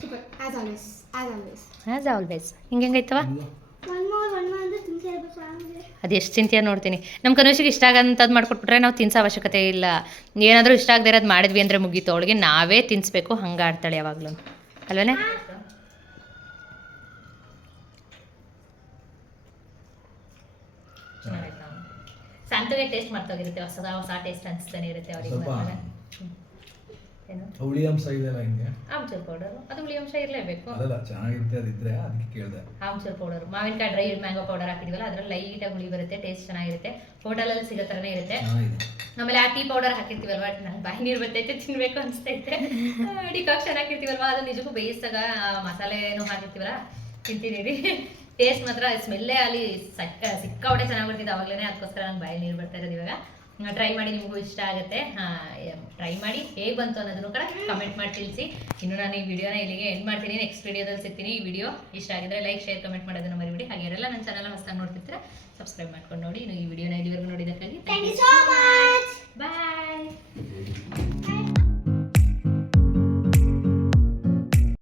S3: Super as always as always
S1: as always ಹಿಂಗೆ ಹೆಂಗೈತವ?
S2: ಇನ್ನು
S3: ಒನ್ ಮೋರ್ ಒನ್ ಮೋರ್ ಅಂದ್ರೆ ತಿಂತಾ ಇರ್ಬೇಕು ಆಮೇಲೆ?
S1: ಅದು ನೋಡ್ತೀನಿ. ನಮ್ಮ ಕನುಷಿಗೆ ಇಷ್ಟ ಆಗಂಥದ್ದು ಮಾಡ್ಕೊಟ್ಬಿಟ್ರೆ ನಾವು ತಿನ್ಸೋ ಅವಶ್ಯಕತೆ ಇಲ್ಲ. ಏನಾದರೂ ಇಷ್ಟ ಆಗದೆ ಇರೋದು ಮಾಡಿದ್ವಿ ಅಂದರೆ ಮುಗೀತು. ಅವಳಿಗೆ ನಾವೇ ತಿನ್ನಿಸ್ಬೇಕು ಹಂಗೆ ಆಡ್ತಾಳೆ ಯಾವಾಗಲೂ. ಅಲ್ವೇ ಸಂತಗೆ ಟೇಸ್ಟ್ ಮಾಡ್ತಾಗಿರುತ್ತೆ ಹೊಸದ ಹೊಸ ಟೇಸ್ಟ್ ಅನಿಸ್ತಾನೆ ಇರುತ್ತೆ
S2: ಅವರಿಗೆ
S1: ಏನು?
S2: ಹುಳಿ ಅಂಶ ಇದೆಯಲ್ಲ ಹಿಂಗೆ?
S1: ಆಮ್ಚೂರ್ ಪೌಡರ್. ಅದು ಹುಳಿ ಅಂಶ ಇರಲೇಬೇಕು.
S2: ಅದಲ್ಲ ಚೆನ್ನಾಗಿರುತ್ತೆ ಅದಿದ್ರೆ ಅದಕ್ಕೆ ಕೇಳಿದೆ.
S1: ಆಮ್ಚೂರ್ ಪೌಡರ್. ಮಾವಿನಕಾಯಿ ಡ್ರೈ ಮ್ಯಾಂಗೋ ಪೌಡರ್ ಹಾಕಿದ್ವಲ್ಲ ಅದ್ರಲ್ಲಿ ಲೈಟಾಗಿ ಹುಳಿ ಬರುತ್ತೆ ಟೇಸ್ಟ್ ಚೆನ್ನಾಗಿರುತ್ತೆ. ಹೋಟೆಲಲ್ಲಿ ಸಿಗೋ ಥರನೇ ಇರುತ್ತೆ.
S2: ಚೆನ್ನಾಗಿದೆ.
S1: ಆಮೇಲೆ ಆ ಟೀ ಪೌಡರ್ ಹಾಕಿರ್ತೀವಲ್ವಾ ನಂಗೆ ಬಾಯಿ ನೀರು ಬರ್ತೈತೆ ತಿನ್ಬೇಕು ಅನಿಸ್ತೈತೆ. ಡಿಕಾಕ್ಷನ್ ಹಾಕಿರ್ತೀವಲ್ವಾ ಅದು ನಿಜಕ್ಕೂ ಬೇಯಿಸಿದಾಗ ಮಸಾಲೆನೂ ಹಾಕಿರ್ತೀವಲ್ಲ ತಿಂತೀನಿ ಟೇಸ್ಟ್ ಮಾತ್ರ ಸ್ಮೆಲ್ಲೇ ಅಲ್ಲಿ ಸಕ್ಕ ಸಿಕ್ಕಾಪಟ್ಟೆ ಚೆನ್ನಾಗಿ ಬರ್ತಿದೆ ಅವಾಗಲೇ ಅದಕ್ಕೋಸ್ಕರ ನಂಗೆ ಬಾಯಲ್ಲಿ ನೀರು ಬರ್ತಾ ಇರೋದು ಇವಾಗ. ಟ್ರೈ ಮಾಡಿ ನಿಮಗೂ ಇಷ್ಟ ಆಗುತ್ತೆ. ಟ್ರೈ ಮಾಡಿ ಹೇಗೆ ಬಂತು ಅನ್ನೋದನ್ನು ಕೂಡ ಕಮೆಂಟ್ ಮಾಡಿ ತಿಳಿಸಿ. ಇನ್ನು ನಾನು ಈ ವಿಡಿಯೋನ ಇಲ್ಲಿಗೆ ಎಂಡ್ ಮಾಡ್ತೀನಿ. ನೆಕ್ಸ್ಟ್ ವಿಡಿಯೋದಲ್ಲಿ ಸಿಗ್ತೀನಿ. ಈ ವಿಡಿಯೋ ಇಷ್ಟ ಆಗಿದ್ರೆ ಲೈಕ್ ಶೇರ್ ಕಮೆಂಟ್ ಮಾಡೋದನ್ನು ಮರಿಬಿಡಿ. ಹಾಗೆ ಎಲ್ಲ ನನ್ನ ಚಾನಲ್ ಹೊಸದಾಗಿ ನೋಡ್ತಿರ್ತೀರ ಸಬ್ಸ್ಕ್ರೈಬ್ ಮಾಡ್ಕೊಂಡು ನೋಡಿ. ಇನ್ನು ಈ ವಿಡಿಯೋನ ಇಲ್ಲಿವರೆಗೂ ನೋಡಿದ್ದಕ್ಕಾಗಿ ಬಾಯ್